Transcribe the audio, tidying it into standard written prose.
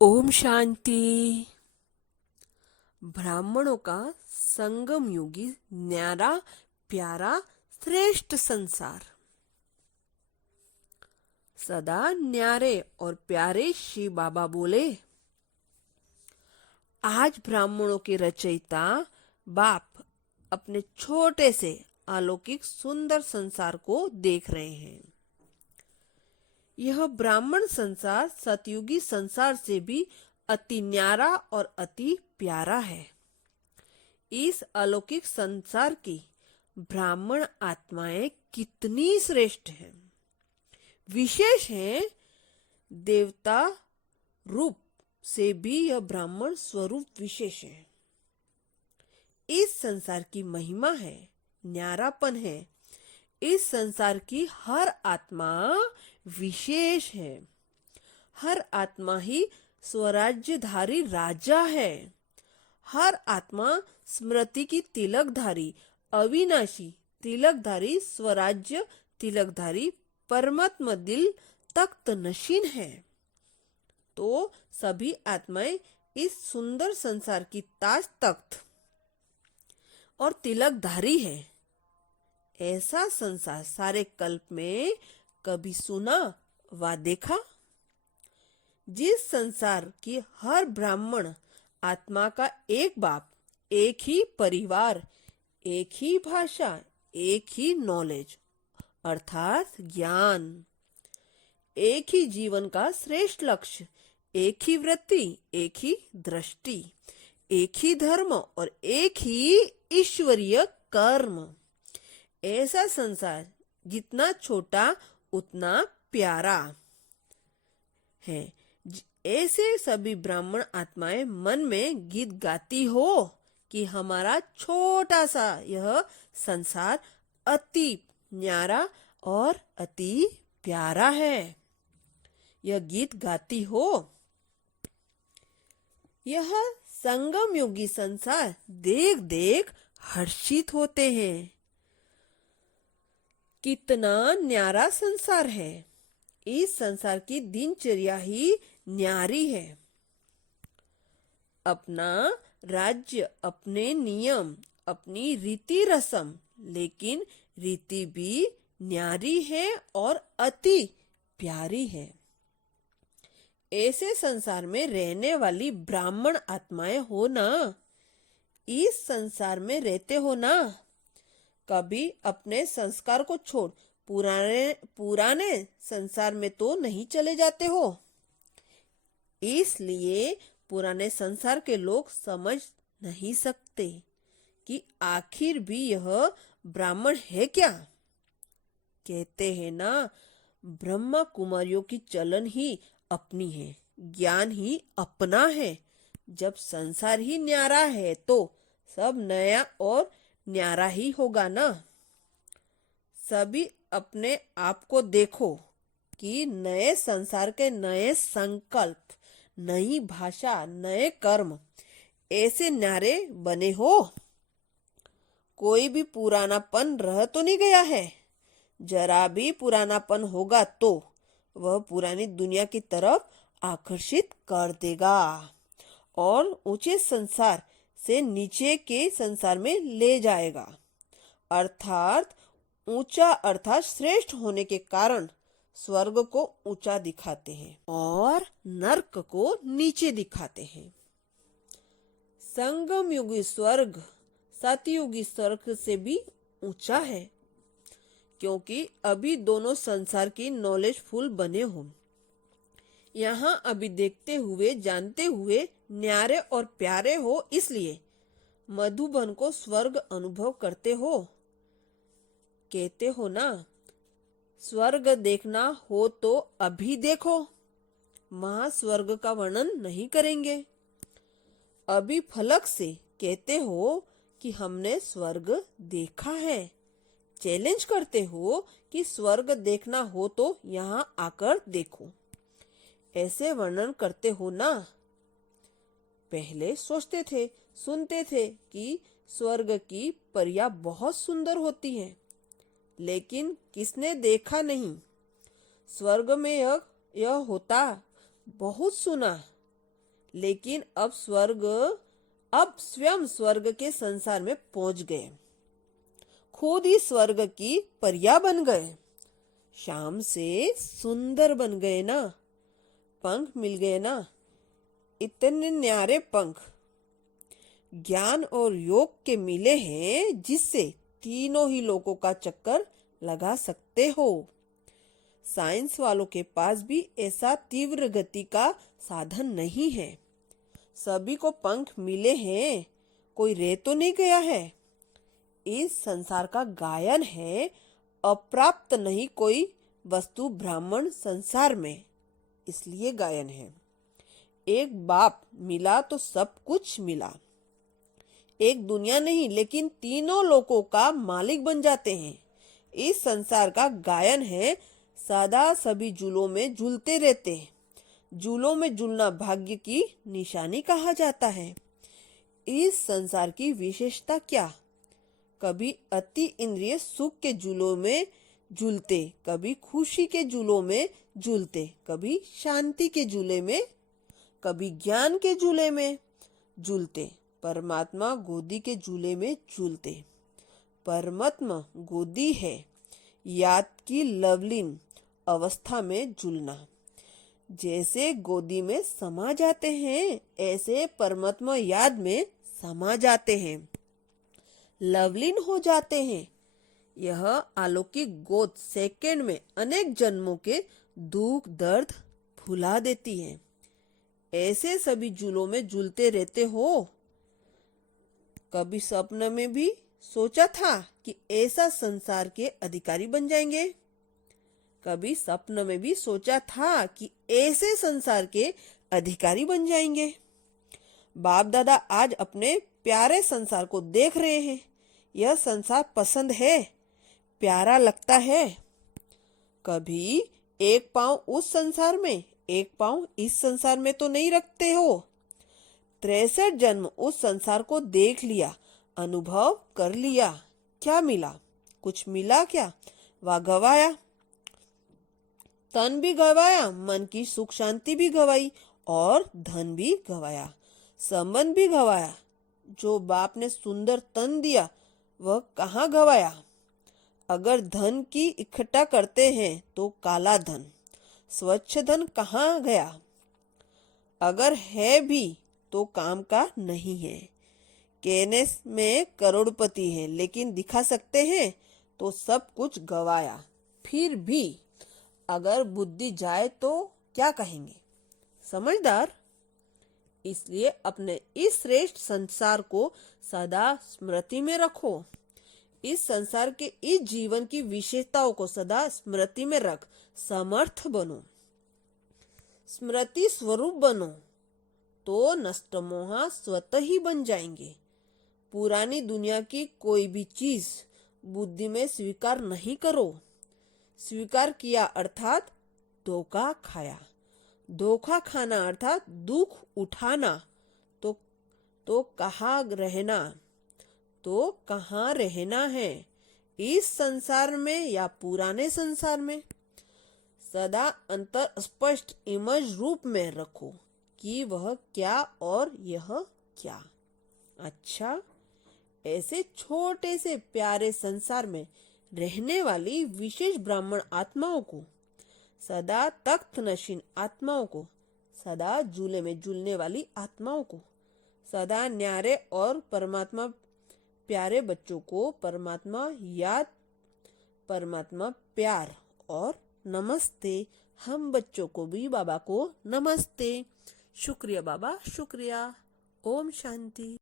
ओम शांति। ब्राह्मणों का संगम युगी न्यारा प्यारा श्रेष्ठ संसार। सदा न्यारे और प्यारे श्री बाबा बोले, आज ब्राह्मणों के रचयिता बाप अपने छोटे से अलौकिक सुंदर संसार को देख रहे हैं। यह ब्राह्मण संसार सतयुगी संसार से भी अति न्यारा और अति प्यारा है। इस अलौकिक संसार की ब्राह्मण आत्माएं कितनी श्रेष्ठ हैं, विशेष हैं। देवता रूप से भी यह ब्राह्मण स्वरूप विशेष है। इस संसार की महिमा है, न्यारापन है। इस संसार की हर आत्मा विशेष है। हर आत्मा ही स्वराज्यधारी राजा है। हर आत्मा स्मृति की तिलकधारी, अविनाशी तिलकधारी, स्वराज्य तिलकधारी परमात्मा दिल तख्त नशीन है। तो सभी आत्माएं इस सुंदर संसार की ताज तख्त और तिलकधारी है। ऐसा संसार सारे कल्प में कभी सुना व देखा? जिस संसार की हर ब्राह्मण आत्मा का एक बाप, एक ही परिवार, एक ही भाषा, एक ही नॉलेज अर्थात ज्ञान, एक ही जीवन का श्रेष्ठ लक्ष्य, एक ही वृत्ति, एक ही दृष्टि, एक ही धर्म और एक ही ईश्वरीय कर्म। ऐसा संसार जितना छोटा उतना प्यारा है। ऐसे सभी ब्राह्मण आत्माएं मन में गीत गाती हो कि हमारा छोटा सा यह संसार अति न्यारा और अति प्यारा है। यह गीत गाती हो। यह संगम योगी संसार देख देख हर्षित होते हैं। कितना न्यारा संसार है। इस संसार की दिनचर्या ही न्यारी है। अपना राज्य, अपने नियम, अपनी रीति रस्म, लेकिन रीति भी न्यारी है और अति प्यारी है। ऐसे संसार में रहने वाली ब्राह्मण आत्माएं हो ना, इस संसार में रहते हो ना, कभी अपने संस्कार को छोड़ पुराने संसार में तो नहीं चले जाते हो। इसलिए पुराने संसार के लोग समझ नहीं सकते कि आखिर भी यह ब्राह्मण है क्या। कहते हैं ना, ब्रह्मा कुमारियों की चलन ही अपनी है, ज्ञान ही अपना है। जब संसार ही न्यारा है तो सब नया और न्यारा ही होगा ना। सभी अपने आप को देखो कि नए संसार के नए संकल्प, नई भाषा, नए कर्म ऐसे न्यारे बने हो। कोई भी पुरानापन रह तो नहीं गया है। जरा भी पुरानापन होगा तो वह पुरानी दुनिया की तरफ आकर्षित कर देगा और ऊंचे संसार से नीचे के संसार में ले जाएगा। अर्थात ऊंचा अर्थात श्रेष्ठ होने के कारण स्वर्ग को ऊंचा दिखाते हैं और नरक को नीचे दिखाते हैं। संगम युगी स्वर्ग सतयुगी स्वर्ग से भी ऊंचा है, क्योंकि अभी दोनों संसार की नॉलेज फुल बने हो। यहाँ अभी देखते हुए जानते हुए न्यारे और प्यारे हो, इसलिए मधुबन को स्वर्ग अनुभव करते हो। कहते हो ना, स्वर्ग देखना हो तो अभी देखो, महास्वर्ग का वर्णन नहीं करेंगे। अभी फलक से कहते हो कि हमने स्वर्ग देखा है। चैलेंज करते हो कि स्वर्ग देखना हो तो यहाँ आकर देखो। ऐसे वर्णन करते हो ना। पहले सोचते थे, सुनते थे कि स्वर्ग की परियां बहुत सुंदर होती हैं, लेकिन किसने देखा नहीं। स्वर्ग में यह होता बहुत सुना, लेकिन अब स्वयं स्वर्ग के संसार में पहुंच गए, खुद ही स्वर्ग की परिया बन गए। शाम से सुंदर बन गए ना, पंख मिल गए ना, इतने न्यारे पंख ज्ञान और योग के मिले हैं, जिससे तीनों ही लोगों का चक्कर लगा सकते हो। साइंस वालों के पास भी ऐसा तीव्र गति का साधन नहीं है। सभी को पंख मिले हैं, कोई रह तो नहीं गया है। इस संसार का गायन है, अप्राप्त नहीं कोई वस्तु ब्राह्मण संसार में, इसलिए गायन है। एक बाप मिला तो सब कुछ मिला। एक दुनिया नहीं, लेकिन तीनों लोगों का मालिक बन जाते हैं। इस संसार का गायन है, सदा सभी झूलों में झूलते रहते हैं। झूलों में झूलना भाग्य की निशानी कहा जाता है। इस संसार की विशेषता क्या? कभी अति इंद्रिय सुख के झूलों में झूलते, कभी खुशी के झूलों में झूलते, कभी शांति के झूले में, कभी ज्ञान के झूले में झूलते, परमात्मा गोदी के झूले में झूलते। परमात्मा गोदी है, याद की लवलीन अवस्था में झूलना। जैसे गोदी में समा जाते हैं, ऐसे परमात्मा याद में समा जाते हैं, लवलीन हो जाते हैं। यह अलौकिक गोद सेकंड में अनेक जन्मों के दुख दर्द भुला देती है। ऐसे सभी झूलों में झूलते रहते हो। कभी सपने में भी सोचा था कि ऐसा संसार के अधिकारी बन जाएंगे? कभी सपने में भी सोचा था कि ऐसे संसार के अधिकारी बन जाएंगे? बाप दादा आज अपने प्यारे संसार को देख रहे हैं। यह संसार पसंद है, प्यारा लगता है। कभी एक पांव उस संसार में, एक पांव इस संसार में तो नहीं रखते हो। 63 जन्म उस संसार को देख लिया, अनुभव कर लिया। क्या मिला? कुछ मिला क्या? वह गवाया, तन भी गवाया, मन की सुख शांति भी गवाई और धन भी गवाया, संबंध भी गवाया। जो बाप ने सुंदर तन दिया वह कहाँ गवाया? अगर धन की इकट्ठा करते हैं तो काला धन, स्वच्छ धन कहाँ गया? अगर है भी तो काम का नहीं है। कहने में करोड़पति है, लेकिन दिखा सकते हैं तो सब कुछ गवाया। फिर भी अगर बुद्धि जाए तो क्या कहेंगे? समझदार। इसलिए अपने इस श्रेष्ठ संसार को सदा स्मृति में रखो। इस संसार के इस जीवन की विशेषताओं को सदा स्मृति में रख समर्थ बनो, स्मृति स्वरूप बनो, तो नष्ट मोह स्वतः ही बन जाएंगे। पुरानी दुनिया की कोई भी चीज बुद्धि में स्वीकार नहीं करो। स्वीकार किया अर्थात धोखा खाया, धोखा खाना अर्थात दुख उठाना। तो कहाँ रहना, तो कहाँ रहना है? इस संसार में या पुराने संसार में? सदा अंतर स्पष्ट इमेज रूप में रखो कि वह क्या और यह क्या। अच्छा, ऐसे छोटे से प्यारे संसार में रहने वाली विशेष ब्राह्मण आत्माओं को, सदा तख्त नशीन आत्माओं को, सदा झूले में झूलने वाली आत्माओं को, सदा न्यारे और परमात्मा प्यारे बच्चों को परमात्मा याद, परमात्मा प्यार और नमस्ते। हम बच्चों को भी बाबा को नमस्ते। शुक्रिया बाबा, शुक्रिया। ओम शांति।